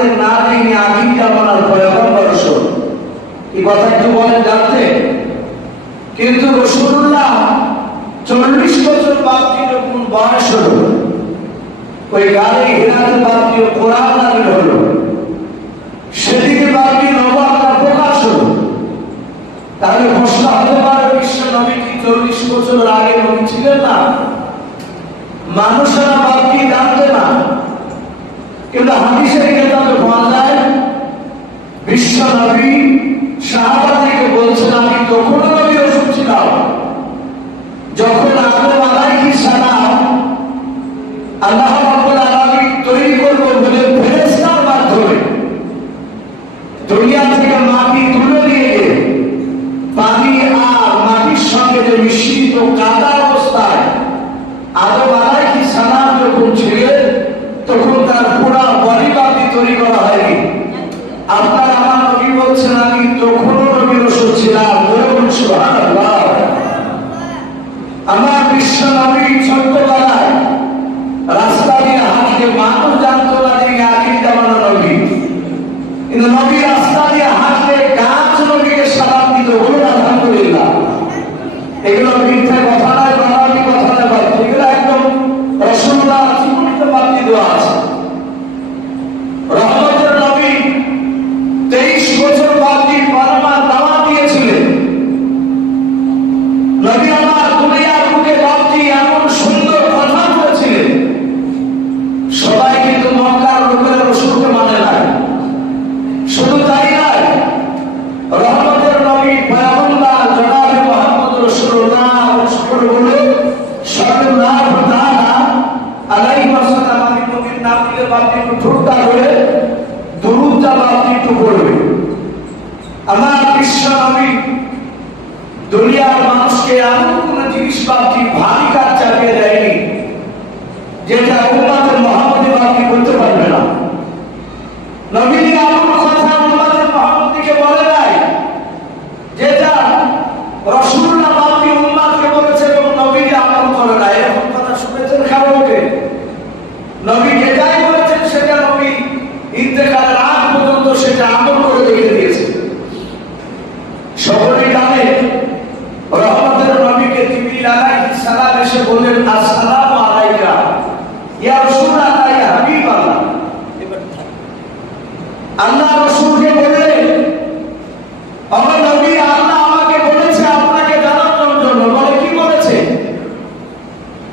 জানতে না জেনে আখির জামানার পয়গম্বর রাসূল, এই কথা একটু বলেন জানতে? কিন্তু রাসূলুল্লাহ 40 বছর বাকি যখন বয়স হলো, ওই গাড়ি হিরাতে বাকি কোরআন নাযিল হলো, সেদিকে বাকি নবুয়তের প্রকাশ হলো। তাহলে প্রশ্ন হতে পারে, বিশ্ব নবী কি 40 বছর আগে নবী ছিলেন না? মানুষেরা বাকি জানতে না, কিন্তু হাদিসের কিতাবে পাওয়া যায় বিশ্ব নবী সাহাবাদেরকে বলছেন, আমি তখনও নবী রাসূল ছিলাম যখন আদম আলাইহিস সালাম আল্লাহ রাব্বুল আলামিন তৈরি করব বলে ফেরেশতার মাধ্যমে দুনিয়া থেকে মাটি তুলে নিয়ে গিয়ে পানি আর মাটির সঙ্গে যে মিশ্রিত কাদা অবস্থায় আদম আলাইহিস সালাম যখন ছিলেন, তখন তার পুরা বডি বাতি তৈরি করা হয়নি। আপনার আমার নবী বলছেন, আমি তখনও নবী রাসূল ছিলাম। বলুন সুবহানাল্লাহ। আমার বিশ্ব নবী ছোটবেলায় রাস্তা দিয়ে হাঁটলে মানুষ জানতো না যে আখির জামানার নবী, কিন্তু নবী রাস্তা দিয়ে হাঁটলে গাছ নবীকে সালাম দিত। বলুন আলহামদুলিল্লাহ। এগুলো মিথ্যা কথা নয়, বানাবি কথা নয়, এগুলো একদম রাসূলুল্লাহ জীবনীতে বাতি দেওয়া আছে। রহমতের নবী 23 বছর বাকি পরমা দাওয়া দিয়েছিলেন। নবী আমার দুনিয়ার বুকে বাতি এমন সুন্দর কথা বলেছিলেন, সবাই কিন্তু মক্কার লোকেরা রাসূলকে মানে না। শুধু তাই নয়, রহমতের নবী পয়গম্বর জনাবে মুহাম্মদ রাসূলুল্লাহ সাল্লাল্লাহু তাআলা আলাইহি ওয়াসাল্লাম, আমি নবীর নাম নিলে বাতি একটু ঠোঁটটা ধরে দুরূদটা বাতি একটু পড়বে। আমার বিশ্ব নবী দুনিয়ার মানুষকে এমন কোন জিনিস বাতি ভারী কাজ চাপিয়ে দেয়নি যেটা উম্মতে মুহাম্মদী বাতি করতে পারবে না। নবী এমন কথা উম্মতে মুহাম্মদীকে বলে নাই যেটা রাসূলুল্লাহ বাতি উম্মতকে বলেছে এবং নবী আমল করে না। এরকম কথা শুনেছেন কারোকে? নবী যেটাই বলেছেন সেটা নবী ইন্তেকালের আগ পর্যন্ত সেটা আমল করে দেখিয়ে দিয়েছে। সকলে জানে রহমতের নবীকে জিবরিল আলাইহিস সালাম এসে বললেন, আসসালামু আলাইকা ইয়া রাসূলুল্লাহ ইয়া হাবিবাল্লাহ। আল্লাহ রাসূলকে বললেন, আমার নবী, আল্লাহ আমাকে বলেছে আপনাকে জানানোর জন্য। বলে কি বলেছে?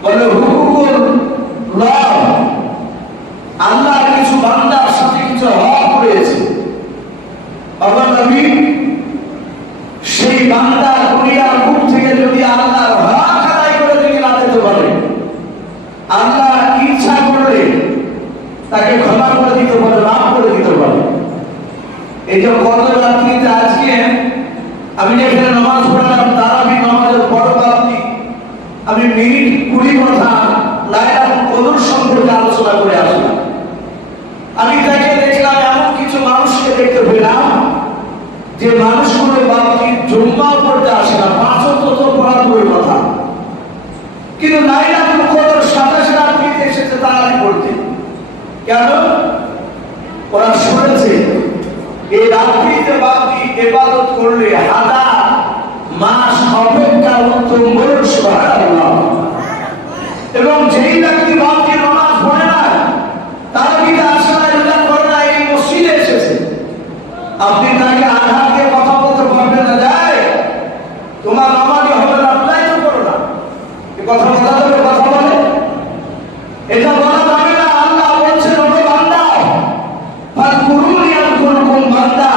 বলে হুকুকুল্লাহ, আল্লাহ কিছু বান্দার সাথে কিছু হক রয়েছে। আমার নবী, সেই বান্দা দুনিয়ার মুখ থেকে যদি আল্লাহর হক আদায় করে যদি না দিতে পারে, আল্লাহ ইচ্ছা করলে তাকে ক্ষমা করে দিতে পারে, মাফ করে দিতে পারে। এই যে গত রাত্রিতে আজকে আমি এখানে নামাজ পড়লাম, তারাবি নামাজের বড় বাতি আমি মিনিট 20 কথা লাইলাতুল কদর সম্পর্কে আলোচনা করে আসলাম। আমি তাকে দেখলাম, এমন কিছু মানুষকে দেখতে পেলাম যে মানুষগুলো বাকি জুম্মা পড়তে আসে না, 5 ওয়াক্ত পড়া দূরের কথা, কিন্তু লাইলাতুল কদর 27 রাত্রিতে এসেছে তারাবি পড়তে। কেন? ওরা শুনেছে এই রাত্রিতে বাকি ইবাদত করলে 1000 মাস অপেক্ষা উত্তম। বলুন সুবহানাল্লাহ। এবং যেই ব্যক্তি বাকি নামাজ পড়ে না, তারাবিতে আসে না, রোজা করে না, এই মসজিদে এসেছে, আপনি তাকে আঘাত দিয়ে কথা বলতে পারবেন না, যায় তোমার নামাজই হবে না, অ্যাপ্লাই তো করো না। এই কথা বলা যাবে? কথা বলে এটা বলা যাবে না। আল্লাহ বলছেন, ওরে বান্দা, ফাকুরুনি আনকুরকুম, বান্দা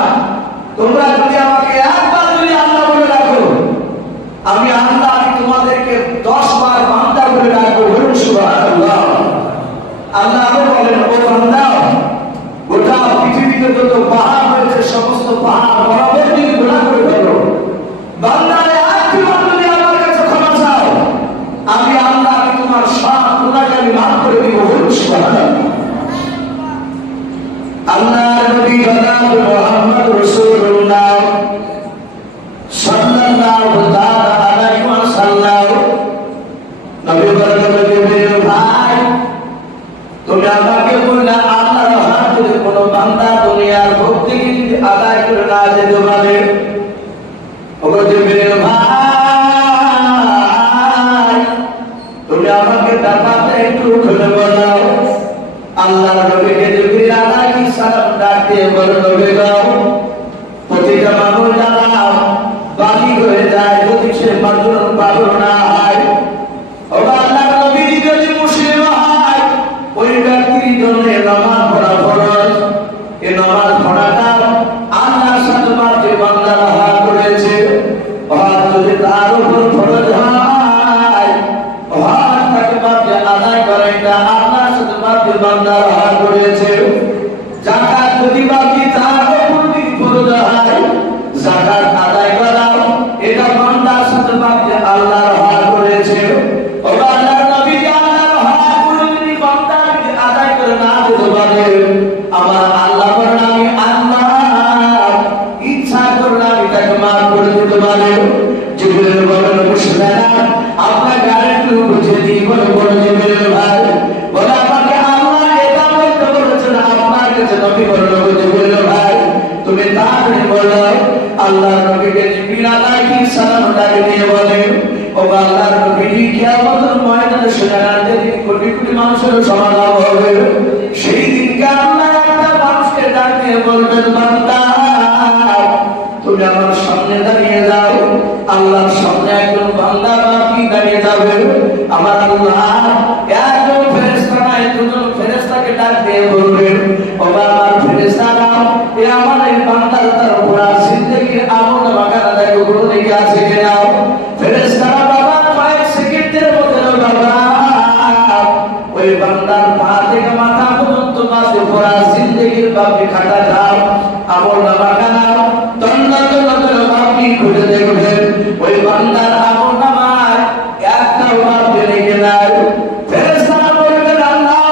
তোমরা যদি আমাকে একবার যদি আল্লাহ বলে রাখো, আমি আল্লাহ তোমাদেরকে 10 বার বান্দা বলে রাখবো। বলুন সুবহানাল্লাহ। আল্লাহ আরো বলেন, ও বান্দা, গোটা পৃথিবীতে যত পাহাড় রয়েছে সমস্ত পাহাড় বরাবর যদি গুনাহ করে ফেলো, বান্দারে একবার যদি আমার কাছে ক্ষমা চাও, আমি আল্লাহ তোমার সব গুনাহকে আমি মাফ করে দিব। বলুন সুবহানাল্লাহ। আল্লাহর নবী জনাব মুহাম্মদ রাসূলুল্লাহ সাল্লাল্লাহু তাআলা আলাইহি ওয়াসাল্লাম নবী বলেন, ভাই তুমি আমাকে বললে আল্লাহর হাত যদি কোনো বান্দা বলে নবী দাও প্রতিটা মানুষ যারা বাকি হয়ে যায় যদি সে পাঁচজন পাগল না হয় আল্লাহর নবী যদি মুসলিম হয় ওই ব্যক্তির জন্য নামাজ পড়া ফরজ। এই নামাজ পড়াটা আল্লাহর সাথে যে বান্দারা হক করেছে হক যদি তার উপর ফরজ হয় হক তাকে বাদে আদায় করে এটা আল্লাহর সাথে যে বান্দারা হক করেছে। যাকাত যদি বাকি তার উপর ফরজ হয় যাকাত আদায় করা এটা বান্দার সাথে যে আল্লাহর হক করেছে। আল্লাহর নবী আল্লাহর হক করে বান্দাকে আদায় করে না দিতে পারে আমার আল্লাহ বলেন আমি আল্লাহ ইচ্ছা করলে আমি তাকে মাফ করে দিতে পারি। জিবরিল বলেন মুসলিম আপনার গ্যারান্টি বুঝে দিই বলে বলে জিবরিল ভাই বলে আমাকে আল্লাহ এটা বলতে বলেছেন আপনার কাছে নবী বলল জিবরিল ভাই তুমি তাড়াতাড়ি বলো আল্লাহর নবীকে জিবরিল আলাইহিস সালাম ডাকে নিয়ে বলে ও আল্লাহর নবী কিয়ামতের ময়দানে সেখানে কোটি কোটি মানুষের সমাগম হবে সেই দিনকে আল্লাহ একটা মানুষকে ডাক দিয়ে বলবেন বান্দা তুমি আমার সামনে দাঁড়িয়ে যাও। আল্লাহর সামনে একজন বান্দা বাকি দাঁড়িয়ে যাবে আমার আল্লাহ একজন ফেরেশতা নাই দুজন ফেরেশতাকে ডাক দিয়ে বলবেন ও আমার ফেরেশতারা এ আমার এই বান্দার তার পুরা জিন্দেগির আমল নামাখানা দেখো গুলো দেখে আছে কিনা। ফেরেশতারা বাবা কয়েক সেকেন্ডের মধ্যে বাবা ওই বান্দার পা থেকে মাথা পর্যন্ত মাঝে পুরা জিন্দেগির বাকি খাটা দাও আমল নামাখানা তন্ন তন্ন বাকি খুঁজে দেখবেন ওই বান্দার আমল নামার একটা বাকি লেগে নাই। ফেরেশতারা বলবেন আল্লাহ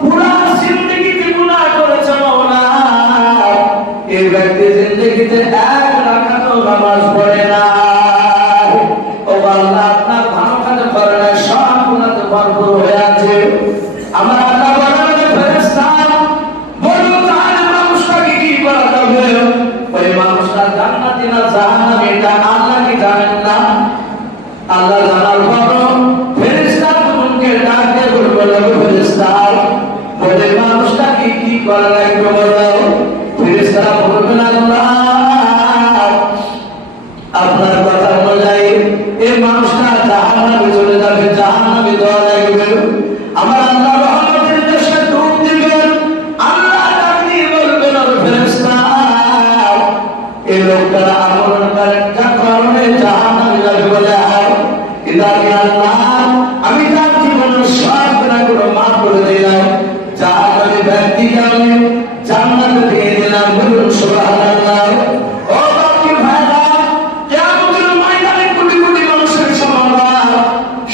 পুরা জিন্দেগিতে গুনাহ করেছে মাওলা এই ব্যক্তি জিন্দেগিতে এক রাকাতও নামাজ পড়ে না ও আল্লাহ আপনার ভালো কাজ করে না সব গুনাহতে ভরপুর হয়ে আছে আমার আল্লাহ বলেন ফেরেশতা বলো তাহলে মানুষটাকে কি করা যাবে ওই মানুষটা জান্নাতি না জাহান্নামী এটা আল্লাহ কি জানেন না। আল্লাহ জানার পর ফেরেশতা তোমাকে ডাক দিয়ে বলবে ফেরেশতা বলে মানুষটাকে কি করা লাগবে বলো। ফেরেশতারা বলবেন আল্লাহ আপনার কথা অনুযায়ী এই মানুষটা জাহান্নামে চলে যাবে জাহান্নামে দেওয়া লাগবে আমার আল্লাহ রহমতের দেশে ডুব দিবেন আল্লাহ ডাক দিয়ে বলবেন ফেরেশতা এই লোকটা আমল করে যার কারণে জাহান্নামে যাবে বলে কিন্তু আল্লাহ আমি তার জীবনের সব গুনাহগুলো মাফ করে দিলাম জাহান্নামী ব্যক্তিকে আমি জান্নাতে দিয়ে দিলাম বলুন সুবহানাল্লাহ। ও বাকি ভাইরা কিয়ামতের ময়দানে কোটি কোটি মানুষের সমাগম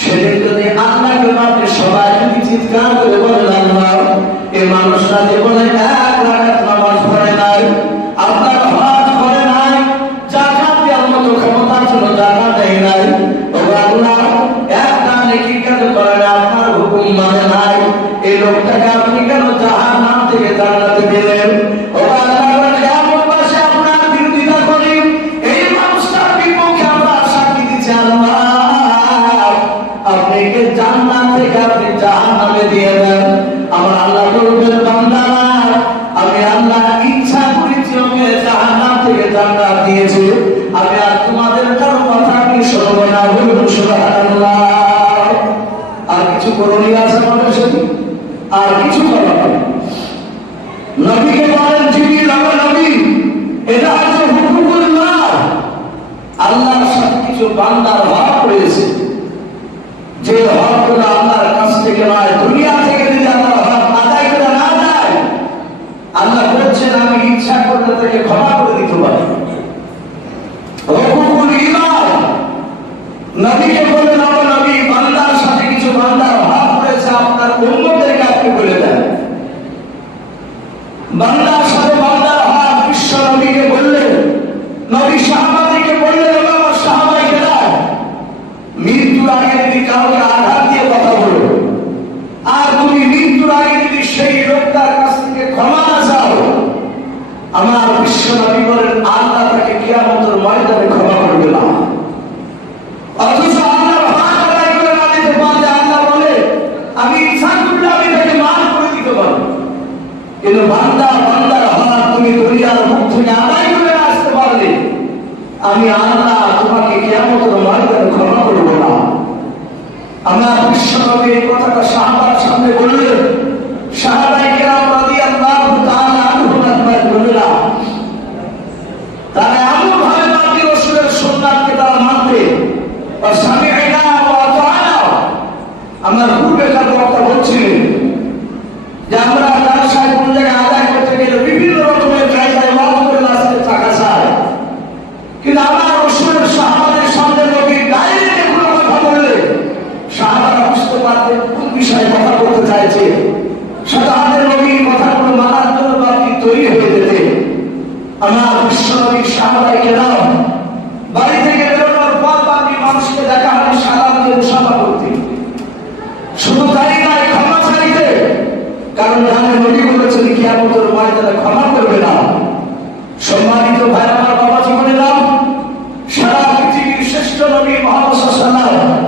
সেদিন যদি আল্লাহকে মাপে সবাই যদি চিৎকার করে বলেন আল্লাহ এই মানুষরা জীবনে এক রাকাত নামাজ পড়ে নাই আপনার হজ করে নাই যাকাত দেওয়ার মতো ক্ষমতা ছিল যাকাত দেয় নাই ও আল্লাহ একটা নেকি কাজ করে না আপনার হুকুম মানে নাই এই লোকটাকে আপনি কেন জাহান্নাম থেকে জান্নাতে দিলেন ও আল্লাহ কিয়ামত মাসে আপনার বিরোধিতা করি এই মানুষটার বিপক্ষে আমরা সাক্ষী দিচ্ছি আল্লাহ আপনি কে জান্নাত থেকে আপনি জাহান্নামে দিয়ে দেন আমার আল্লাহ বলবেন বান্দা আমি আল্লাহ ইচ্ছা করেছি ওকে জাহান্নাম থেকে জান্নাত দিয়েছি আমি আর তোমাদের কারো কথা কি শুনবো না বলুন সুবহানাল্লাহ। আর কিছু করণীয় আছে আমাদের সাথে আর কিছু করার নবীকে বলেন জিবরিল আমার নবী এটা হচ্ছে হুকুকুল্লাহ আল্লাহর সাথে কিছু বান্দার হক রয়েছে যে হকগুলো আল্লাহর কাছ থেকে নয় দুনিয়া থেকে যদি আল্লাহর হক আদায় করে না যায় আল্লাহ বলছেন আমি ইচ্ছা করলে তাকে ক্ষমা করে দিতে পারি। হুকুকুল ইমান নবীকে বলেন আমার নবী বান্দার সাথে কিছু বান্দার হক রয়েছে আপনার উম্মতদেরকে আপনি বলে দেন বান্দার সাথে বান্দার হক বিশ্ব নবীকে বললেন নবী সাহাবাদেরকে বললেন আমার সাহাবাইকেরা মৃত্যুর আগে যদি কাউকে আঘাত দিয়ে কথা বলো আর তুমি মৃত্যুর আগে যদি সেই লোকটার কাছ থেকে ক্ষমা না চাও আমার বিশ্ব নবী বলেন আল্লাহ তাকে কিয়ামতের ময়দানে ক্ষমা করবে না। অথচ আল্লাহর হক আদায় করে না দিতে পারলে আল্লাহ বলে আমি ইচ্ছা করলে আমি তাকে মাফ করে দিতে পারবো কিন্তু বান্দা বান্দার হক তুমি আমি আল্লাহ তোমাকে কিয়ামতের ময়দানে ক্ষমা করব না। আমার বিশ্বনবী এই কথাটা সাহাবার সামনে বললেন। সাহাবায়ে কেরাম রাদিয়াল্লাহু তাআলা আনহুম বললেন, তারা এমন ভাবে নবী রাসূলের সুন্নাতকে তারা মানতে আর সামি'না ওয়া আতা'না। আমার পূর্বেকার বক্তা বলছিলেন যে আমরা ব্যবসায় কোন জায়গায় আদায় করতে গেলে বিভিন্ন রকমের জায়গায় ওয়াক্তের লাস্টে টাকা চাই, কিন্তু আমার রাসূলের সাহাবাদের সামনে নবী ডাইরেক্ট কোনো কথা বললে সাহাবারা বুঝতে পারতেন কোন বিষয়ে কথা বলতে চাইছে। সাধারণ নবীর কথাগুলো মানার জন্য আপনি তৈরি হয়ে যেতে। আমার বিশ্বনবীর সাহাবায়ে কেরাম বাড়ি থেকে বেরোনোর পর আপনি মানুষকে দেখা হলে সালাম দিয়ে মুসাফা করতে, শুধু তাই নয় ক্ষমা চাইতে, কারণ জানেন নবী বলেছেন কিয়ামতের ময়দানে ক্ষমা করবে না। সম্মানিত ভাই আমার বাবা জীবনে নাম সারা পৃথিবীর শ্রেষ্ঠ নবী মুহাম্মদ সাল্লাল্লাহু আলাইহি ওয়াসাল্লাম।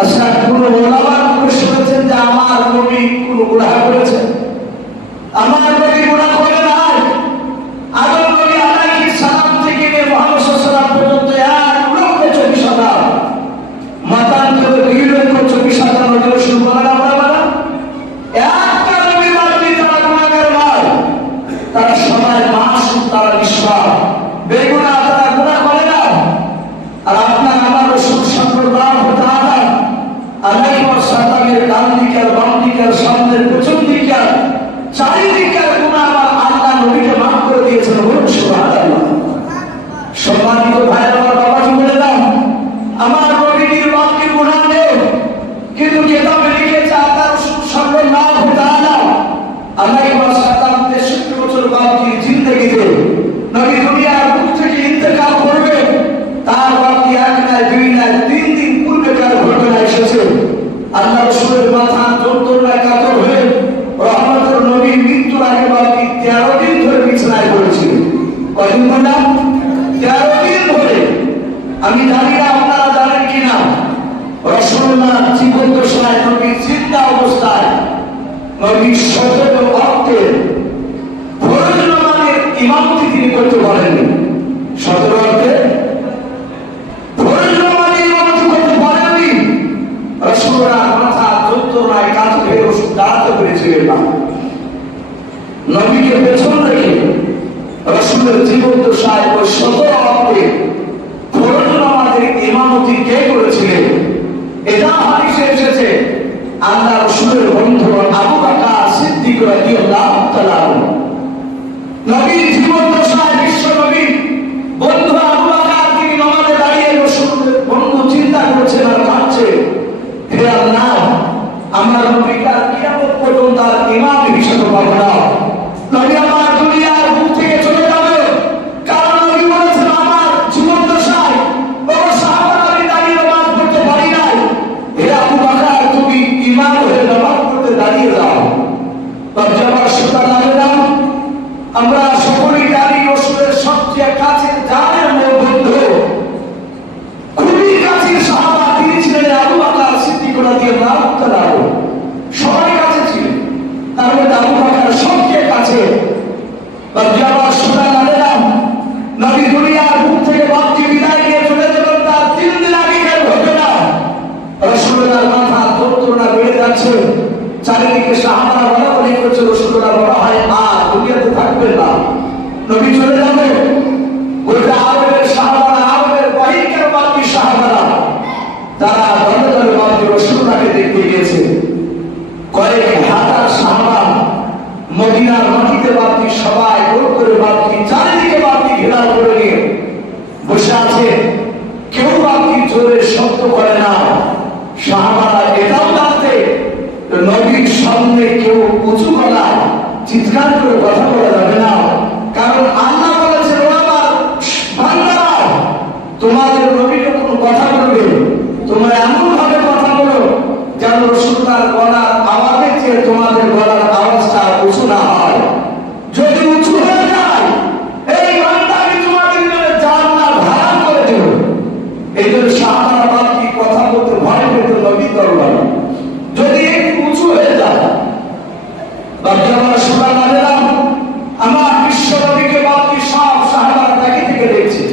আচ্ছা, কোন ওলামা শুনেছেন যে আমার নবী কোন গুনাহ করেছেন? আমার নবী গুনাহ করে নাই। আদম নবী আলাইহিস সালাম থেকে নিয়ে মুহাম্মদ সাল্লাল্লাহু আলাইহি ওয়াসাল্লাম পর্যন্ত 1,24,000 মাতান্তরে 2,24,000 নবী রাসূল বলেন আমরা বলা একটা নবী বাদে তারা গুনাহগার নয়। তারা সবাই মাসুম, তারা নিষ্পাপ, বেগুনাহ, তারা গুনাহ করে না। আর আপনার আমার রাসূল সাল্লাল্লাহু তাআলা আলাইহি ওয়াসাল্লামের ডান দিকে আর বাম দিকে আর সামনের পেছন দিকে চারিদিকে গুনাহ আল্লাহ নবীকে মাফ করে দিয়েছেন। বলুন সুবহানাল্লাহ। সম্মানিত ভাই আমার বাবা জীবনে নাম আমার নবীর বাকি গুনাহ নেই, কিন্তু কিতাবে লিখেছে আল্লাহ রাসূল সাল্লাল্লাহু তাআলা আলাইহি ওয়াসাল্লাম 63 বছর বাকি জিন্দেগিতে নবী দুনিয়ার বুক থেকে ইন্তেকাল করবে। তার বাকি এক নয়, দুই নয়, 3 দিন পূর্বেকার ঘটনা এসেছে। আল্লাহ রাসূলের মাথা যন্ত্রণায় কাতর হয়ে রহমতের নবী মৃত্যুর আগে বাকি 13 দিন ধরে বিছানায় পড়েছিলেন। কয়দিন বললাম? 13 দিন ধরে। আমি জানি না আপনারা জানেন কিনা, রাসূলুল্লাহ জীবন্ত সময় নবী জিন্দা অবস্থায় নবী 17 ওয়াক্তের ফরজ নামাজের ইমামতি তিনি করতে পারেননি। 17 ওয়াক্তের ফরজ নামাজের ইমামতি করতে পারেননি। রাসূলুল্লাহ মাথা যন্ত্রণায় কাতর হয়ে দাঁড়াতে পেরেছিলেন না। নবীকে পেছন রেখে রাসূলের জীবন্ত সময় ওই 17 ওয়াক্তের ফরজ নামাজের ইমামতি কে করেছিলেন? এটা হাদিসে এসেছে আল্লাহ রাসূলের বন্ধু আবু বকর সিদ্দিক রাদিয়াল্লাহু তাআলা নবীর জীবন্ত সময় বিশ্ব নবী বন্ধু আবু বকর তিনি নামাজে দাঁড়িয়ে রাসূলের বন্ধু চিন্তা করেছেন আর ভাবছে, হে আল্লাহ, আমার নবীকে কিয়ামত পর্যন্ত আর ইমাম হিসেবে পাবো না। নবী আমার দুনিয়ার বুক থেকে চলে যাবে, কারণ নবী বলেছেন আমার জীবন্ত সময় বড় সাহাবারা আমি দাঁড়িয়ে নামাজ পড়তে পারি নাই। হে আবু বকর, তুমি ইমাম হয়ে নামাজ পড়তে দাঁড়িয়ে যাও। তরজমা সুতা নামে নাম আমরা সকলেই জানি রাসূলের সবচেয়ে কাছের জানের বন্ধু, খুবই কাছের সাহাবা তিনি ছিলেন আবু বকর সিদ্দিক রাদিয়াল্লাহু তাআলা। সবাই কাছে ছিলেন, তার মধ্যে আবু বকর সবচেয়ে কাছে। তরজমা সুতা নামে নাম নবী দুনিয়ার বুক থেকে বাপজি বিদায় নিয়ে চলে যাবেন, তার 3 দিন আগে ঘটনা। রাসূলুল্লাহর মাথা যন্ত্রণা বেড়ে যাচ্ছে, চারিদিকে সাহাবারা বলাবলি করছে রাসূলুল্লাহ বলা হয় আর দুনিয়াতে থাকবেন না, নবী চলে যাবে। গোটা আরবের সাহাবারা, আরবের বাহিকের বাকি সাহাবারা তারা দলে দলে বাকি রাসূলুল্লাহকে দেখতে গিয়েছে। কয়েক হাজার সাহাবা মদিনার মাটিতে বাকি সবাই গোল করে বাকি চারিদিকে বাকি ঘেরাও করে নিয়ে বসে আছে। কেউ বাকি জোরে শব্দ করে না। সাহাবারা এটাও জানতে নবীর সামনে কেউ উঁচু গলায় চিৎকার করে কথা বলা যাবে না, কারণ আল্লাহ বলেছেন ও আমার বান্দারা, তোমাদের নবী যখন কথা বলবে তোমরা এমন ভাবে কথা বলো যেন রাসূলুল্লাহর গলার আওয়াজের চেয়ে তোমাদের গলার আওয়াজটা উঁচু না হয়। যদি উঁচু হয়ে যায় এই বান্দা আমি তোমাদের জন্য জান্নাত হারাম করে দেব। এই জন্য সাহাবারা বাকি কথা বলতে ভয় পেত নবী দরবারে। যদি একটু উঁচু হয়ে যায় বাকি আমরা শোনা না দিলাম, আমার বিশ্ব নবীকে বাকি সব সাহাবারা তাকে থেকে দেখছে।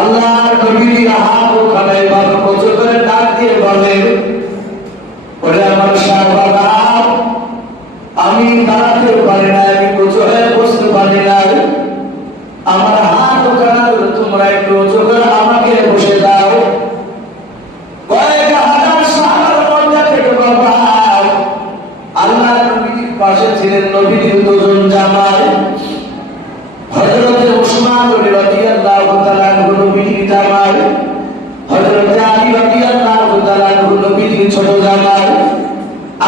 আল্লাহর নবীর হাত ওখানে ভাবে কচু করে ডাক দিয়ে বলে, ওরে আমার সাহাবারা, আমি দাঁড়াতে পারি না, আমি কচু হয়ে বসতে পারি না, আমার হাত ওখানে তোমরা একটু উঁচু করে আমাকে বসে দাও। কয়েক হাজার সাহাবার মধ্যে থেকে বাবা আল্লাহর নবীর পাশে ছিলেন নবীর দুজন জামাই, হযরত উসমান রাদিয়াল্লাহু তাআলা আনহু নবীর জামাই, হযরত আলী রাদিয়াল্লাহু তাআলা আনহু নবীর ছোট জামাই।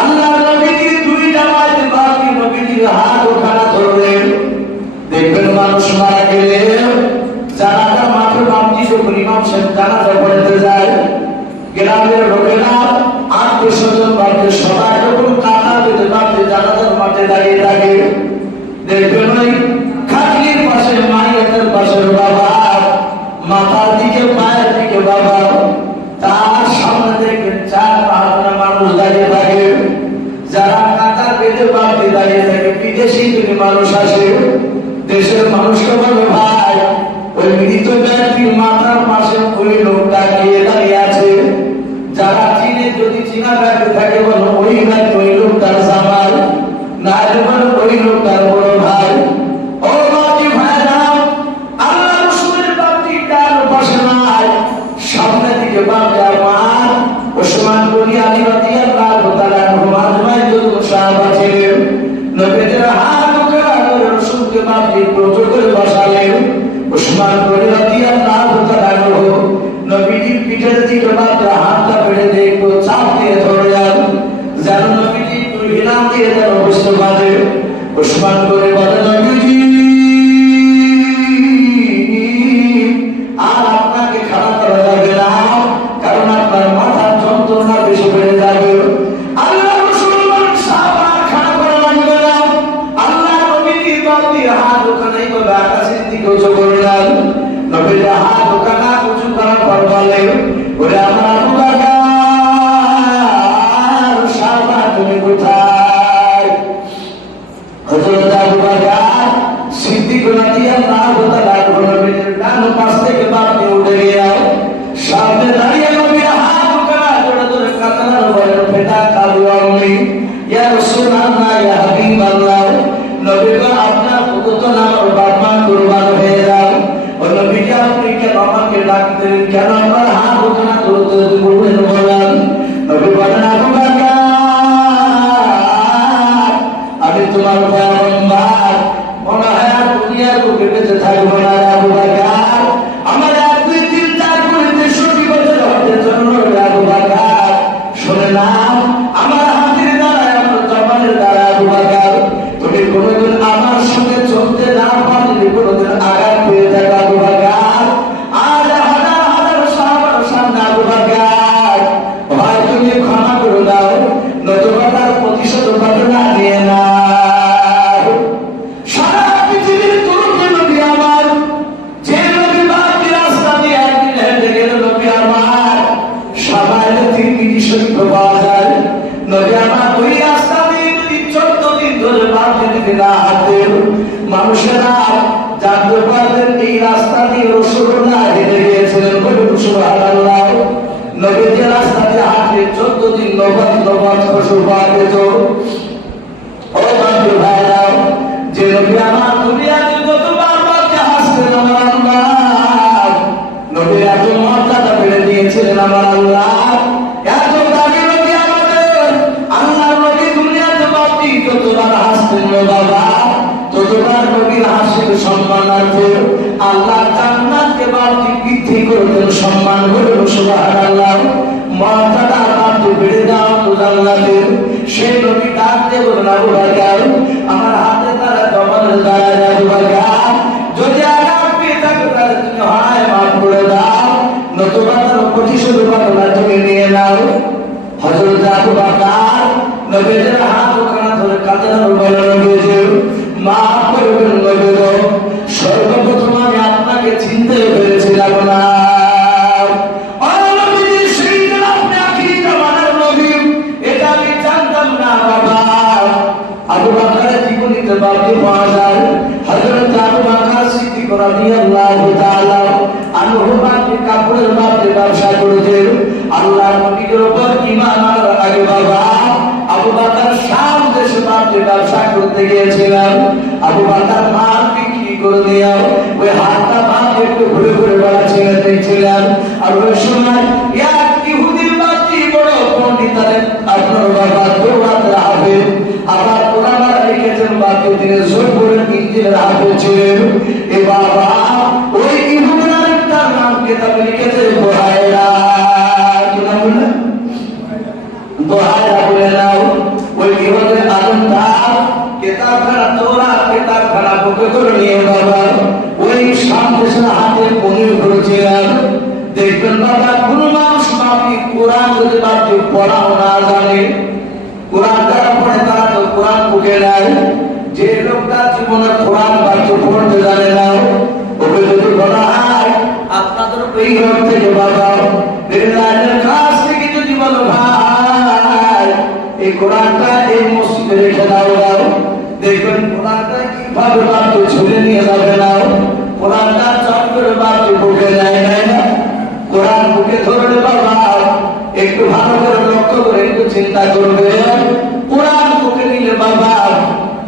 আল্লাহর নবীর দুই জামাই বাকি নবীর হাত ওখানে ধরলেন। দেখবেন মানুষ মারা গেলে জানাজা মাঠে বামজি যখন ইমাম সাহেব জানাজা পড়তে যায়, গ্রামের লোকেরা আত্মীয় স্বজন বাড়িতে সবাই যখন কাঁথা বেঁধে বাড়িতে জানাজার মাঠে দাঁড়িয়ে থাকে, দেখবেন ওই খাটলির পাশে মাইয়াতের পাশে বাবা, মাথার দিকে পায়ের দিকে বাবা, তার সামনে দেখবেন 4-5 মানুষ দাঁড়িয়ে থাকে। যারা কাঁথা বেঁধে বাড়িতে দাঁড়িয়ে থাকে বিদেশি যদি মানুষ আসে, দেশের মানুষকে বলে ভাই ওই মৃত ব্যক্তির মাথার পাশে ওই লোকটা গিয়ে দাঁড়িয়ে আছে, যারা চিনে যদি চিনা ব্যক্তি থাকে বলো ওই ব্যক্তি ওই লোকটার জামাই, না বলো ওই লোকটার বড় ভাই। ও বাকি ভাইরা, আল্লাহ রাসূলের বাপটি ডান পাশে নাই, সামনে দিকে বাপটি আমার ওসমান গনি আলী রাদিয়াল্লাহু তাআলা আনহু আজমাইন যত সাহাবা ছিলেন, নবীদের হাত রাসূলকে বাপটি প্রচুর করে বসালেন। উসমান গনি রাদিয়াল্লাহু তাআলা আনহু নবীজির পিঠের দিকে বাপটি হাতটা বেড়ে দিয়ে একটু চাপ দিয়ে ধরলেন, যেন নবীজি একটু হিলাম দিয়ে যেন বসতে পারে। উসমান গনি বলে, নবীজি আর আপনাকে খাড়া করা যাবে না, কারণ আপনার মাথার যন্ত্রণা বেশি বেড়ে যাবে। আল্লাহ রাসূল বলেন, সাহাবা খাড়া করা লাগবে না। আল্লাহ নবীর বাপটির হাত ওখানে এইভাবে আকাশের দিকে উঁচু করলেন। নবীর হাত ওখানে উঁচু করার পর বলেন, ওরে আমার আবু বকর, সাহাবা তুমি কোথায়? হযরত আবু বকর সিদ্দিক রাদিয়াল্লাহু তাআলা নবীর ডান পাশ থেকে বাপটি উঠে গেল, সামনে দাঁড়িয়ে নবীর হাত ওখানে জোরে জোরে কাঁদলেন, বলেন বেটা কালু আমি, ইয়া রাসূলুল্লাহ, ইয়া হাবিবাল্লাহ, নবী গো আপনার পুত্র নাম বাপ মা কুরবান হয়ে যাও। ও নবীজি আপনি কেন আমাকে ডাকতেন, কেন আমার হাত ওখানে ধরতে বললেন? বলেন। নবী বলেন, আবু বকর আমি তোমার পয়গম্বর, মনে হয় আর দুনিয়ার বুকে বেঁচে থাকবো না। আবু বকর আমার 1-2-3-4 করে 63 বছর হতে জন্য। আবু বকর শুনে নাও, আমার হাতের দ্বারা আমার জবানের দ্বারা আবু বকর তুমি কোনোদিন আমার সঙ্গে চলতে না পারলে কোনোদিন আঘাত পেয়ে থাকো। আবু বকর আজ হাজার হাজার সাহাবার সামনে আবু বকর ভাই তুমি ক্ষমা করে দাও, নতুবা তার প্রতিশোধ ঘটনা নিয়ে না। সারা পৃথিবীর তুলতে নবী আমার, যে নবী বাকি রাস্তা দিয়ে একদিন হেঁটে গেল নবী আমার সবাই 3 মিনিট শরীফ পাওয়া যায়। নবী আমার ওই রাস্তা দিয়ে যদি 14 দিন ধরে বাকি দিতে না হাঁটেন, মানুষেরা জানতে পারবেন এই রাস্তা দিয়ে রাসূলুল্লাহ হেঁটে গিয়েছিলেন। বলুন সুবহানাল্লাহ। নবী যে রাস্তা দিয়ে হাঁটে 14 দিন নবত নবত ফসল পাওয়া যেত। ও বান্ধব ভাইরা, যে নবী আমার দুনিয়াতে যতবার বাকি হাসতেন আমার আল্লাহ, নবী এত মর্যাদা বেড়ে দিয়েছিলেন আমার আল্লাহ, এত দামি নবী আমাদের। আল্লাহর নবী দুনিয়াতে বাকি যতবার হাসতেন বাবা, ততবার নবীর হাসির সম্মানার্থে আল্লাহ জান্নাতকে বাকি বৃদ্ধি করতেন, সম্মান করতেন। সুবহানাল্লাহ। মর্যাদা বাকি বেড়ে দাও তো জান্নাতের। সেই নবী ডাক দিয়ে বলেন, আবু বকর আমার হাতে দ্বারা জবানের দ্বারা আবু বকর যদি আঘাত পেয়ে থাকো তাহলে তুমি হয় মাফ করে দাও, নতুবা তার প্রতিশোধ ঘটনা তুমি নিয়ে নাও। হযরত আবু বকর নবীর হাত ওখানে ধরে কাঁদলেন, বলেন নবীজি মাফ করবেন নবী গো, সর্বপ্রথম আমি আপনাকে চিনতে পেরেছিলাম না। আবু বকরের জীবনীতে বাকি পাওয়া যায়। হযরত আবু বকর সিদ্দিক রাদিয়াল্লাহু তাআলা আনহু ঈমান আনার আগে বাবা আবু বকর শাম দেশে বাপে ব্যবসা করতে গিয়েছিলেন। আবু বকর মাল বিক্রি করে দিয়ে ওই হাতটা বাপে একটু ঘুরে ঘুরে বেড়াচ্ছিলেন, দেখছিলেন। আর ওই সময় এক ইহুদির বাপটি বড় পণ্ডিতারের আপনার বাবা দৌড়াতে হবে, আবার কোরআন লিখেছেন বাপে তিনি জোরপুরের ইঞ্জিনের হাফেজ ছিলেন। এ বাবা ওই ইহুদির আরেকটার নাম কিতাবে লিখেছে বুহায়রা। কি নাম বললেন? বুহায়রা বলে নাও। ওই ইহুদির আলমদার কিতাবখানা তোরাত কিতাবখানা বুকে করে নিয়ে বাবা ওই সামদেশের হাতে পনির করেছিলেন। দেখবেন বাবা কোন মানুষ বাপি কোরআন যদি বাপি পড়াও না জানে, কোরআন যারা পড়ে তারা তো কোরআন বুকে নেয়। যে লোকটা জীবনে কোরআন বাপি পড়তে জানে না ওকে যদি বলা হয় আপনাদের এই ঘর থেকে বাবা বিল্লাহের কাছ থেকে যদি বলো ভাই এই কোরআনটা এই মসজিদে রেখে দাও, দেখবেন কোরআনটা কিভাবে বাপি ছুলে নিয়ে যাবে না, কোরআনটা চট করে বাপি বুকে নেয় না। কোরআন বুকে ধরলে বাবা একটু ভালো করে লক্ষ্য করে একটু চিন্তা করবে। কোরআন বুকে নিলে বাবা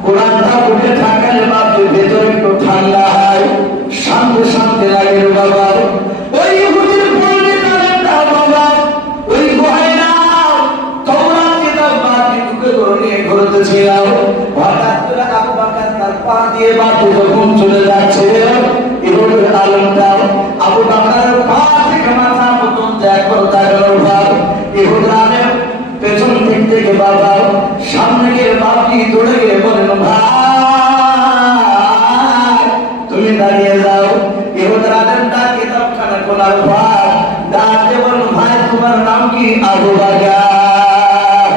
কোরআনটা বুকে থাকলে বাপে ভেতরে একটু ঠান্ডা হয়, শান্তি শান্তি লাগে বাবা। ওই ইহুদির পণ্ডিতরা বাবা ওই বুহায়রা তোমরা কিতাব বাপে বুকে ধরে নিয়ে ঘুরতেছিল। হঠাৎ করে আবু বকর তার পা দিয়ে বাপে যখন চলে যাচ্ছে ইহুদির আলমটা আবু বকরের পা থেকে মাথা পর্যন্ত একবার তাকানোর ভাব ইহুদানের পেছন দিক থেকে বাবা সামনে গিয়ে বাপি দৌড়ে গিয়ে বলেন ভাই তুমি দাঁড়িয়ে যাও। ইহুদানের ডাক কিতাবখানা খোলার ভাব ডাকে বলেন ভাই তোমার নাম কি? আবু বকর।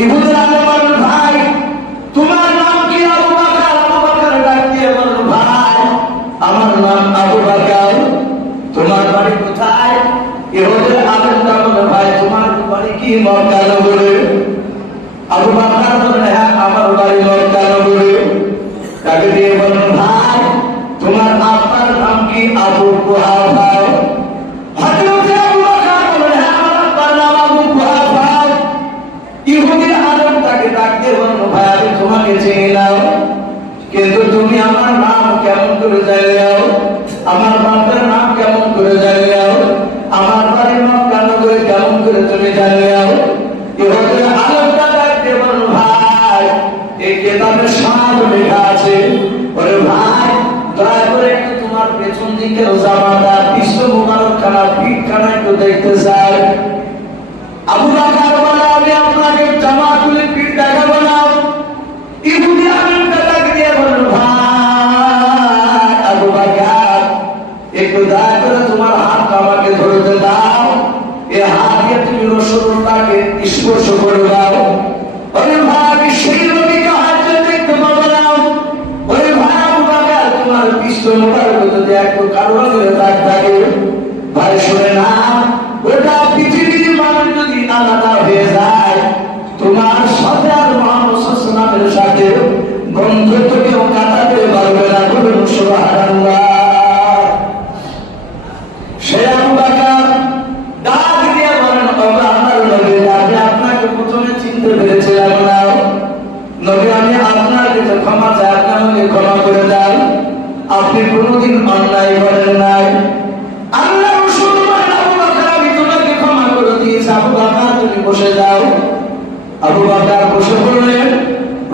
ইহুদানের বলেন ভাই তোমার নাম কি? আবু বকর। আবু বকর ডাক দিয়ে বলেন ভাই আমার নাম আবু বকর। তোমার বাড়ি কোথায়? ইহুদির আলেমটা বলে ভাই তোমার বাড়ি কি? মক্কা নগরে। আবু বকর বলেন হ্যাঁ আমার বাড়ি মক্কা নগরে। তাকে দিয়ে বলেন ভাই তোমার আব্বার নাম কি? আবু কুহাফা। হযরত আবু বকর বলেন হ্যাঁ আমার আব্বার নাম আবু কুহাফা। ইহুদির আলেমটাকে ডাক দিয়ে বলেন ভাই আমি তোমাকে চিনি না, কিন্তু তুমি আমার নাম কেমন করে জানলে? আমার বাপের নাম কেমন করে জানলে? আমার বাড়ি মক্কা নগরে কেমন করে তুমি জানলে? ইহুদির আলেমটা ডাক দিয়ে বলেন ভাই এই কিতাবে সব লেখা আছে। ওরে ভাই দয়া করে একটু তোমার পেছন দিকের জামাটা বিশ্ব মুবারক খানা পিঠ খানা একটু দেখতে চাই। আবু বকর বলে আমি আপনাকে জামা তুলে পিঠ দেখাবো না। ইহুদি আলেমটা ডাক দিয়ে বলেন ভাই আবু বকর একটু দয়া করে তোমার হাত আমাকে ধরতে দাও, এই হাত দিয়ে তুমি রাসূলুল্লাহকে স্পর্শ করে দাও। ওরে ভাই আমি সেই নবীকে হাত দিয়ে দেখতে পাবো না। ওরে ভাই আবু বকর তোমার বিশ্ব মুবারক যদি একটু কালো রঙের দাগ থাকে ভাই শুনে না ওটা পৃথিবীর মানুষ যদি আলাদা হয়ে যায় তোমার সাথে আর মুহাম্মদ সাল্লাল্লাহু আলাইহি ওয়াসাল্লামের সাথে বন্ধুত্ব কেউ কাটাতে পারবে না। বলুন সুবহানাল্লাহ। সে আবু বকর ডাক দিয়ে বলেন আপনার নবী আমি আপনাকে প্রথমে চিনতে পেরেছিলাম না। নবী আমি আপনার কাছে ক্ষমা চাই, আপনি আমাকে ক্ষমা করে দেন। আপনি কোনোদিন অন্যায় করেন নাই। আল্লাহ রাসূল বলেন আবু বকর আমি তোমাকে ক্ষমা করে দিয়েছি। আবু বকর তুমি বসে যাও। আবু বকর বসে পড়লেন।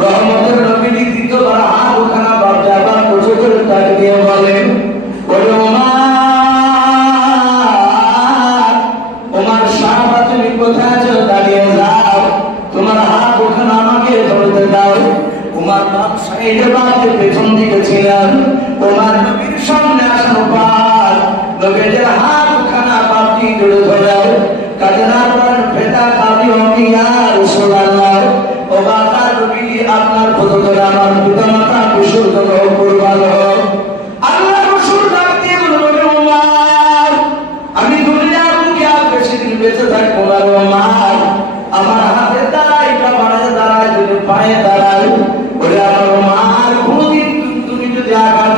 রহমতের নবী দ্বিতীয়বার হাত ওখানা বাপে আবার বসে করে তাকে দিয়ে বলেন ওরে ওমর সাহাবা তুমি কোথায় আছো? দাঁড়িয়ে যাও, তোমার হাত ওখানে আমাকে ধরতে দাও। ওমর বাপ সাইডে বাপে পেছন দিকে ছিলেন। ওমর নবীর সামনে আসার পর নবীর হাত ওখানে বাপটি ধরে ধরাও কাজের পর ফেটা কাবি আমি ইয়া রাসূলুল্লাহ ও বাবা নবী আপনার পদ ধরে আমার পিতামাতা বিশুদ্ধ হোক কুরবান হোক। আল্লাহ রাসূল ডাক দিয়ে বললেন ওমর আমি দুনিয়ার বুকে আর বেশি দিন বেঁচে থাকবো না ওমর। আমার হাতে দাঁড়াই বাড়ায় দাঁড়ায় যদি পায়ে দাঁড়ায় ওরে আমার ওমর কোনদিন তুমি যদি আঘাত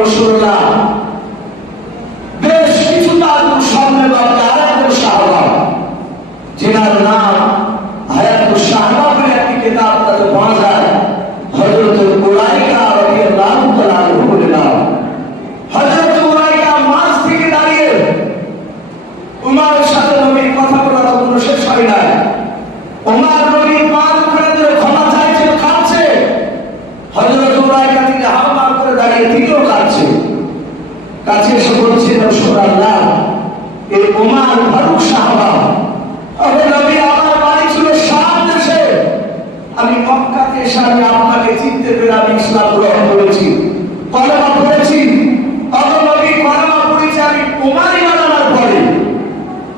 রাসূলুল্লাহ বেশ কিছুটা সামনে বাড়তে আরেকজন সাহাবা যিনার নাম হায়াতুস সাহাবা বলে একটি কিতাব তাতে পাওয়া যায়। হযরত উলাইকা রাদিয়াল্লাহু তাআলা আনহু বলে নাম। হযরত উলাইকা মাঝ থেকে দাঁড়িয়ে উমরের সাথে নবীর কথা বলা তখন শেষ হয় না। উমর নবীর পা ধরে ধরে ক্ষমা চাইছে, কাঁদছে। হযরত উলাইকা থেকে হাওমার করে দাঁড়িয়ে তিনিও কাঁদছে। কাছে এসে বলছেন রাসূলুল্লাহ, এই উমর ফারুক সাহাবা, আরে নবী আমার বাড়ি ছিল শাম দেশে, আমি মক্কাতে এসে আমি আপনাকে চিনতে পেরে আমি ইসলাম গ্রহণ করেছি, কলেমা পড়েছি। আরে নবী কলেমা পড়েছি আমি উমর ঈমান আনার পরে,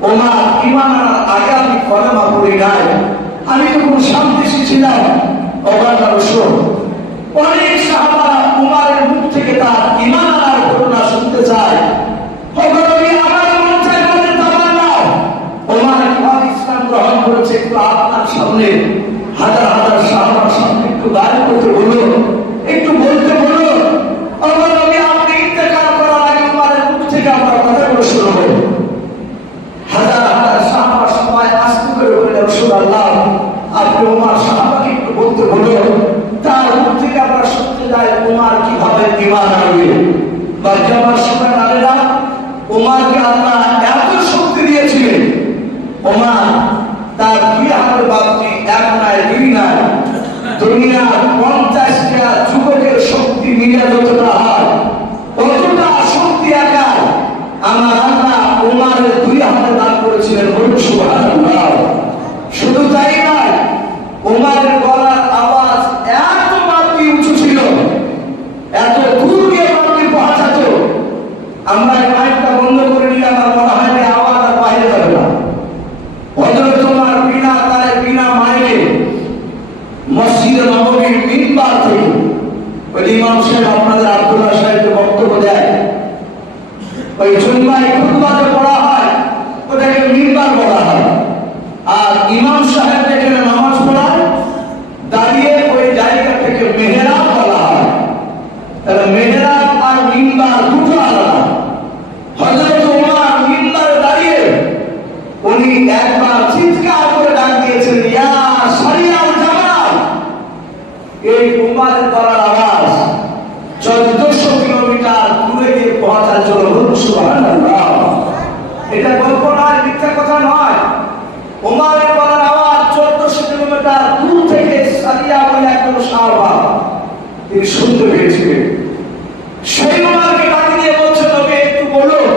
উমর ঈমান আনার আগে আমি কলেমা পড়ি নাই। আমি তখন শাম দেশে ছিলাম। ওমর রাসূল অনেক সাহাবা উমরের মুখ থেকে তার ঈমান আনার ঘটনা শুনতে চায়। নবী আমার মন চায় বলতে তামান্না উমর কিভাবে ইসলাম গ্রহণ করেছে একটু আপনার সামনে হাজার হাজার সাহাবার সামনে একটু গায়ে করতে বলো, একটু বলতে বলো। আমার নবী আপনি ইন্তেকাল করার আগে উমরের মুখ থেকে আমরা কথাগুলো শুনবো। হাজার হাজার সাহাবার সবাই আস্তে করে বললেন রাসূলুল্লাহ আপনি উমর সাহাবাকে একটু বলতে বলো, তার মুখ থেকে আমরা শুনতে যাই উমর কিভাবে ঈমান আনবে। বা আমার সময় নামেরা উমরকে আল্লাহ এত শক্তি দিয়েছিলেন, উমর তার দুই হাতের বাপটি এক নাই দুই নাই, দুনিয়ার 50টা যুবকের শক্তি মিলে যতটা হয় ততটা শক্তি একা আমার আল্লাহ উমরের দুই হাতে দান করেছিলেন। বলুন সুবহানাল্লাহ। শুধু তাই নয়, উমরের গলার আওয়াজ এত মাত্রায় উঁচু ছিল, এত দূর গিয়ে মাত্রায় পৌঁছাত। আমরা এই মাইকটা বন্ধ করে নিলে আমার মনে হয় যে আওয়াজ আর বাইরে যাবে না। হযরত উমর বিনা তারে বিনা মাইকে মসজিদে নববীর মিম্বার থেকে ওই ইমাম সাহেব আপনাদের আব্দুল্লাহ সাহেবকে বক্তব্য দেয়, ওই জুম্মায় খুতবাতে পড়া হয়, ওটাকে মিম্বার বলা হয়। আর ইমাম সাহেব যেখানে নামাজ পড়ায় দাঁড়িয়ে ওই জায়গা থেকে মেহরাব বলা হয়। তাহলে মেহরাব আর মিম্বার দুটো আলাদা। হযরত উমর মিম্বারে দাঁড়িয়ে উনি একবার চিৎকার করে ডাক দিয়েছেন, ইয়া সারিয়াল জামাল। এই উমরের গলার আওয়াজ 1400 কিলোমিটার দূরে গিয়ে পৌঁছার জন্য। বলুন সুবহানাল্লাহ। এটা গল্প নয়, মিথ্যা কথা নয়। উমরের গলার আওয়াজ 1400 কিলোমিটার দূর থেকে সারিয়া বলে একজন সাহাবা তিনি শুনতে পেয়েছিলেন। সেই উমরকে ডাক দিয়ে বলছে, নবী একটু বলুন,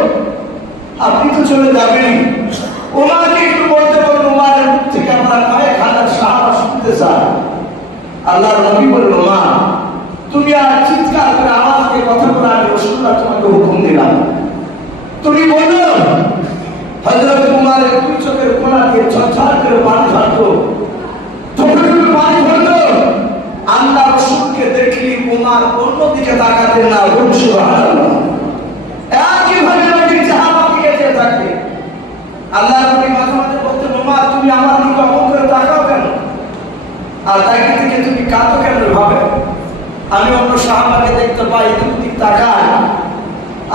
আপনি তো চলে যাবেন, উমরকে একটু বলতে বলুন। উমরের মুখ থেকে আমরা কয়েক হাজার সাহাবা শুনতে চাই। আল্লাহর নবী বললেন, উমর তুমি আর চিৎকার করে আওয়াজকে কথা বলে আমি রাসূলুল্লাহ তোমাকে হুকুম দিলাম, তুমি বলো। হযরত উমরের দুই চোখের কোণা দিয়ে ঝরঝর করে পানি ঝরতো, ঠোঁটে ঠোঁটে পানি ঝরতো। আল্লাহ রাসূলকে দেখলি উমর অন্যদিকে তাকাতেন না। বলুন সুবহানাল্লাহ। একইভাবে নবীর সাহাবাকে যেতে থাকবে। আল্লাহ নবী মাঝে মাঝে বলতেন, উমর তুমি আমার দিকে অমন করে তাকাও কেন, আর তাকে থেকে তুমি কাঁদো কেন ভাবে? আমি অন্য সাহাবাকে দেখতে পাই তুমি দিক তাকায়,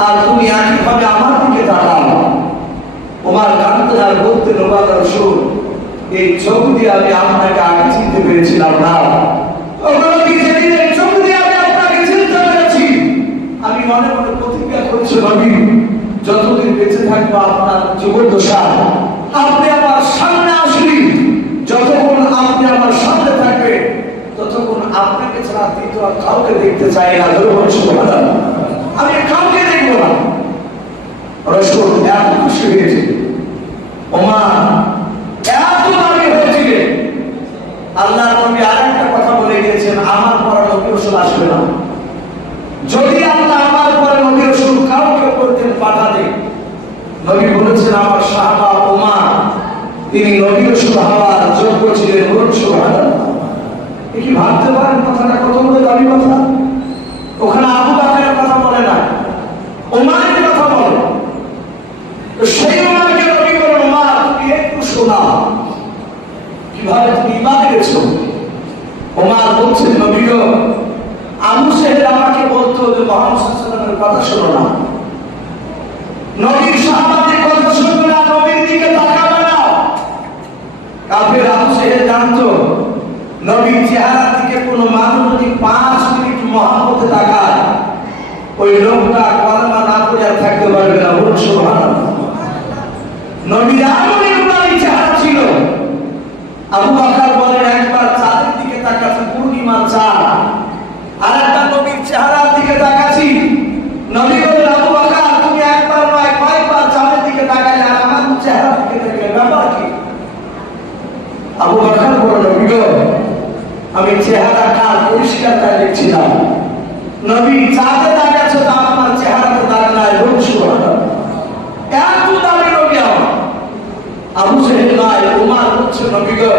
আর তুমি একইভাবে আমার দিকে তাকাও। উমর কাঁদতেন আর বলতেন, উমর রাসূল এই চোখ দিয়ে আমি আপনাকে আগে চিনতে পেরেছিলাম না, চোখ দিয়ে আমি আপনাকে চিনতে পেরেছি। আমি মনে মনে প্রতিজ্ঞা করেছি, নবী যতদিন বেঁচে থাকবো আপনার জীবদ্দশা আপনি আমার সামনে আসলি, যতক্ষণ আপনি আমার সামনে থাকবে ততক্ষণ আপনাকে ছাড়া দ্বিতীয় কাউকে দেখতে চাই না। আমি কাউকে দেখবো না। রাসূল এত খুশি হয়েছিল, ওমর এত দামি হয়েছিলেন। আল্লাহ নবী আরেকটা কথা বলে গিয়েছেন, আমার পরে নবী রাসূল আসবে না। যদি আল্লাহ আমার পরে নবী রাসূল কাউকে করতেন পাঠাতেন, নবী বলেছেন আমার সাহাবা ওমর তিনি নবী রাসূল হওয়ার যোগ্য ছিলেন। বলুন সুবহানাল্লাহ। কি ভাবতে পারেন কথাটা কত বড় দামি কথা? ওখানে আবু বকরের কথা বলে না, ওমরের কথা বলে। তো সেই ওমরকে নবী বলেন, ওমর তুমি একটু শোনা কিভাবে তুমি ঈমান এনেছো। ওমর বলছেন, নবী গো আবু সাহেব আমাকে বলতো যে মুহাম্মদ সাল্লাল্লাহু আলাইহি সাল্লামের কথা শোনো না, নবীর সাহাবাদের কথা শুনবে না, নবীর দিকে তাকাবে না। কাফের আবু জেহেল জানতো নবীর চেহারা থেকে কোনো মানুষ যদি 5 মিনিট মুহাম্মদে তাকায়, ওই লোকটা কলমা না পড়ে আর থাকতে পারবে না। বলুন সুবহানাল্লাহ। নবীর এমন ইমানি চেহারা ছিল। আবু বকর বলেন একবার চাঁদের দিকে তাকাচ্ছি, পূর্ণিমার চাঁদ, আর একটা নবীর চেহারার দিকে তাকাচ্ছি। নবী বলেন আবু বকর তুমি একবার নয় কয়েকবার চাঁদের দিকে তাকালে আর আমার চেহারার দিকে তাকালে ব্যাপার কি? আবু বকর বলেন নবী গো, আমি চেহারাটা পরিষ্কার তাই দেখছিলাম, নবী চাঁদে তাকাচ্ছ তা আপনার চেহারাতে তাকায়। বলুন সুবহানাল্লাহ। এত দামি নবী আমার। আবু জেহেল নয়, উমর বলছে নবী গো,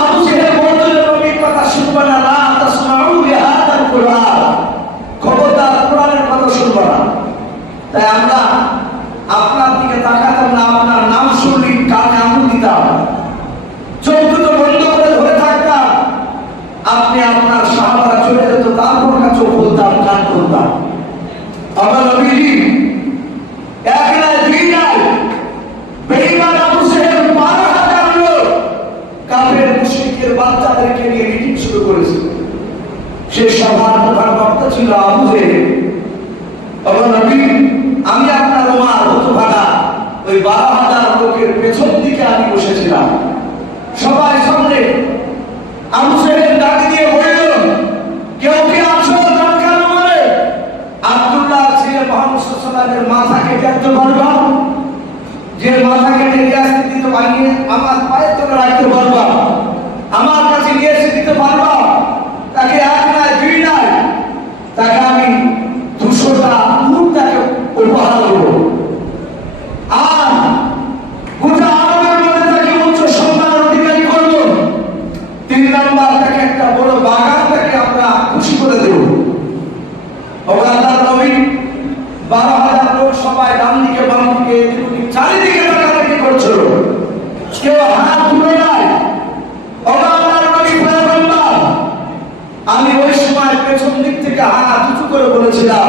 আবু জেহেল বললেন নবীর কথা শুনবে না, লা তাসমাউ বিহাদাল কুরআন, খবরদার কোরআনের কথা শুনবে না। তাই আমরা আপনার দিকে তাকাতাম না, আপনার নাম শুনলেই কানে আঙুল দিতাম, চোখ দুটো বন্ধ করে ধরে থাকতাম। আপনি আপনার সাহাবারা চলে যেত, তারপর চোখ খুলতাম, কান খুলতাম। আমার নবীজি এক নাই দুই নাই বেঈমান আবু জেহেল 12,000 লোক কাফের মুশরিকের বাচ্চাদেরকে নিয়ে মিটিং শুরু করেছে। সে সভার প্রধান বক্তা ছিল আবু জেহেল। আমার নবী আমি আপনার ওমর হতভাগা ওই 12,000 লোকের পেছন দিকে আমি বসেছিলাম, সবাই সামনে। আবু জেহেল ডাক দিয়ে বলল, কেউ কে আছো? দরকার বলে আব্দুল্লাহ ছেলে মুহাম্মদ সাল্লাল্লাহু আলাইহি ওয়াসাল্লামের মাথা কেটে দিতে পারবা? যে মাথা কেটে নিয়ে আসতে দিতে পারিয়ে আমার পায়ের তলে রাখতে পারবা? আমার কাছে নিয়ে এসে দিতে পারবা? তাকে এক নয় দুই নয়, তাকে আমি 200টা উট তাকে উপহার দেব। আর গোটা আরবের মধ্যে তাকে উচ্চ সম্মানের অধিকারী করব। 3 নাম্বার তাকে একটা বড় বাগান তাকে আমরা খুশি করে দেব। আল্লাহর নবী 12,000 লোক সবাই ডান দিকে বাম দিকে চারিদিকে তাকাতাকি করছিল, কেউ হাত তুলে নাই। আল্লাহর নবী পয়গম্বর, আমি ওই সময় পেছন দিক থেকে হাত উঁচু করে বলেছিলাম,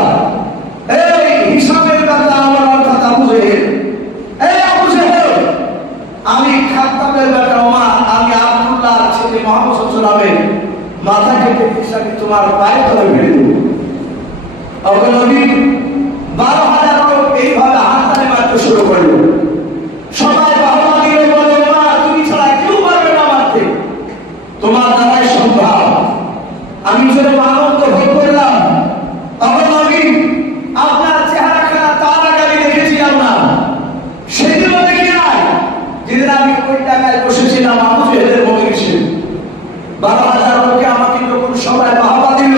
এই হিসাবের কথা আমার অর্থাৎ আবু জেহেল, এই আবু জেহেল, আমি খাত্তাবের বেটা ওমর, আমি আব্দুল্লাহ ছেলে মুহাম্মদ সাল্লাল্লাহু আলাইহি ওয়াসাল্লামের মাথা কেটে হিসাবে তোমার পায়ের তলে ফেলে দেব। আল্লাহর নবী 12,000 লোক এইভাবে হাততালি মারতে শুরু করলো। সবাই বাহবা দিলে বলে, ওমর তুমি ছাড়া কেউ পারবে না মারতে, তোমার দ্বারাই সম্ভব। আমি ছেলে আনন্দ ভোগ করলাম। আল্লাহর নবী আপনার চেহারা খারাপ তার আগে আমি দেখেছিলাম না, সেদিনও দেখি নাই যেদিন আমি ওই জায়গায় বসেছিলাম আবু জেহেলের মজলিসে। 12,000 লোকে আমাকে যখন সবাই বাহবা দিল,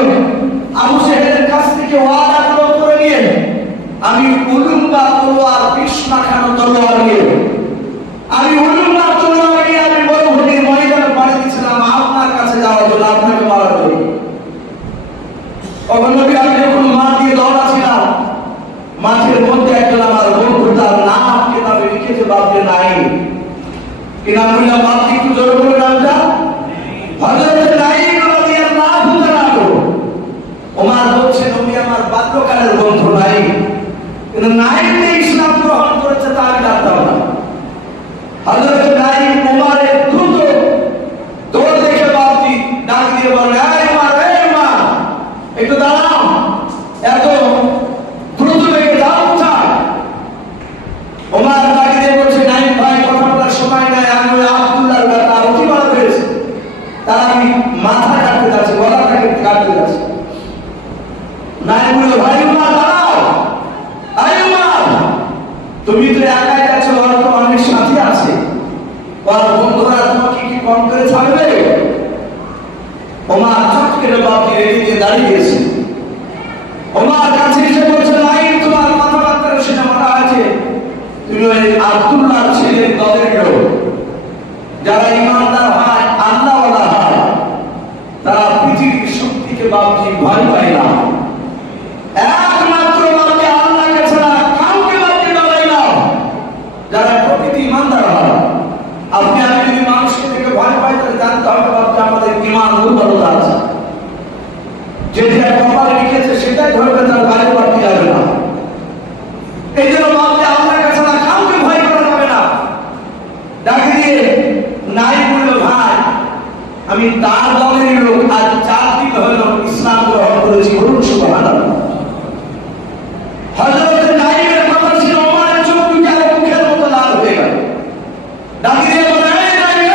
আবু জেহেলের কাছ থেকে ওয়াদা করে নিয়ে আমি উলুম্বা তলোয়ার, বিষ মাখানো তলোয়ার নিয়ে আমি উলুম্বা তলোয়ার নিয়ে আমি মরুভূমির ময়দানে পাড়ি দিয়েছিলাম আপনার কাছে যাওয়ার জন্য, আপনাকে মারার জন্য। নবী আমি যখন মাঠ দিয়ে দৌড়াচ্ছিলাম, মাঠের মধ্যে একজন আমার বন্ধু তার নাম কিতাবে লিখেছে বাপরে নাই, কি নাম বললাম? বাপকে একটু জোরে বলে নামটা হযরত নাঈম রাদিয়াল্লাহু তাআলা। ওমর বলছে নবী আমার বাল্যকালের বন্ধু নাই, কিন্তু নাঈম ইসলাম গ্রহণ করেছে তা আমি জানতাম না। হযরত নাঈম ওমরের দ্রুত দৌড় দেখে বাপটি ডাক দিয়ে বলে, এই ওমর, এই ওমর একটু দাঁড়াও, এত দ্রুত বেগে যাও কোথায়? ওমর ডাক দিয়ে বলছে, নাঈম ভাই কথা বলার সময় নাই, আমি ওই আব্দুল্লাহর বেটা অতিবার হয়েছে, তার আমি মাথা কাটতে যাচ্ছি, গলাটাকে কাটতে যাচ্ছি। নাঈম বলল, ভাই ওমর দাঁড়াও, এই ওমর তুমি তো একাই যাচ্ছ, আমি তার দলের লোক, আজ 4 দিন হল ইসলাম গ্রহণ করেছি। বলুন সুবহানাল্লাহ। হযরত নাইমের কথা ছিল, ওমরের চোখ দুটো মুখের মতো লাল হয়ে গেল। ডাকি দিয়ে বলে, এই নাইম,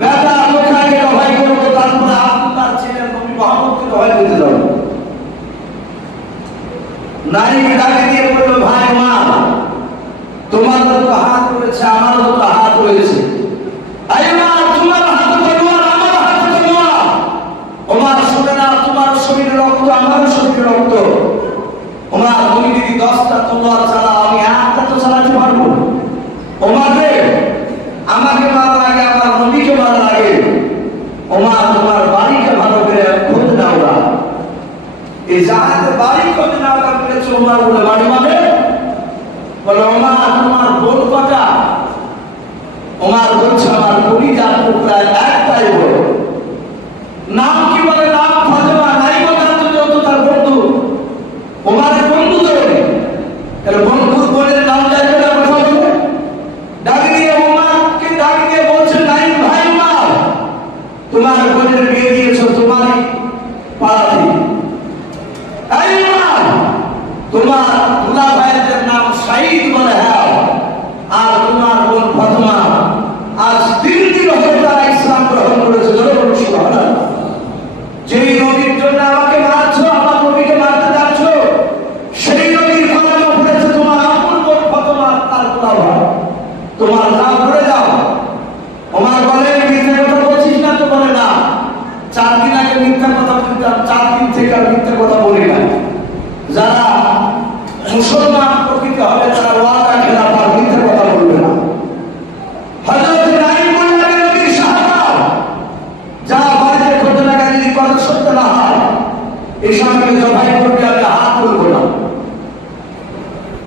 বেটা লোকাকে ভয় করবো, তারপরে আব্দুল্লাহর ছেলে নবী মুহাম্মদকে ভয় করতে যাবো। নাইম ডাকি দিয়ে বলল, ভাই ওমর, তোমার তো হাত রয়েছে, আমারও তো হাত রয়েছে। আই ওমর, তোমার হাতে তলোয়ার, আমার হাতে তলোয়ার। ওমর শুনে না, তোমার শরীরে রক্ত, আমার শরীরে রক্ত। ওমর, তুমি যদি 10টা তলোয়ার চালাও, আমি একটা তো চালাতে পারবো। ওমর রে, আমাকে মারা লাগে, আমার নবীকে মারা লাগে। ওমর, তোমার বাড়িকে ভালো করে খোঁজ নাও না। এই জাহাজে বাড়ি খোঁজ নাও না বলেছে। ওমর বলে, বাড়ি মানে? বলে, ওমর, তোমার বোন কটা? ওমর বলছে, আমার কলিজার টুকরা একটাই বড়। নাম কি? বলে, নাম ফাতেমা। নাই বলে তো তার বন্ধু। ওমরের বন্ধু তো, তাহলে বন্ধুর বোনের নাম যাইবে না কথা বলে? ডাকি দিয়ে ওমরকে ডাকি দিয়ে বলছে, নাই ভাই ওমর, তোমার বোনের বিয়ে দিয়েছো তোমারই পাড়াতে। এই ওমর, তোমার দুলা ভাইয়ের নাম সাঈদ বলে, হ্যাঁ, আর তোমার বোন ফাতেমা আজ 3 দিন হয়ে তারা ইসলাম গ্রহণ করেছে। জোরে সুবহানাল্লাহ। যেই নবীর জন্য আমাকে মারছো, আমার নবীকে মারতে যাচ্ছ, সেই নবীর কলমা পড়েছে তোমার আপন বোন ফাতেমা, তার দুলা ভাই। তোমার নাম পড়ে যাও। ওমর বলে, মিথ্যা কথা বলছিস না তো? বলে, না, 4 দিন আগে মিথ্যা কথা বলতাম, 4 দিন থেকে আর মিথ্যা কথা বলি না। যারা মুসলমান প্রকৃত হবে তারা ওয়াদা খেলাফ আর মিথ্যা কথা বলবে না। হযরত নাঈম বললেন, নবীর সাহাবা, যা বাড়িতে খোঁজ লাগা, যদি কথা সত্য না হয়, এই সামনে জবাই করবে, আমি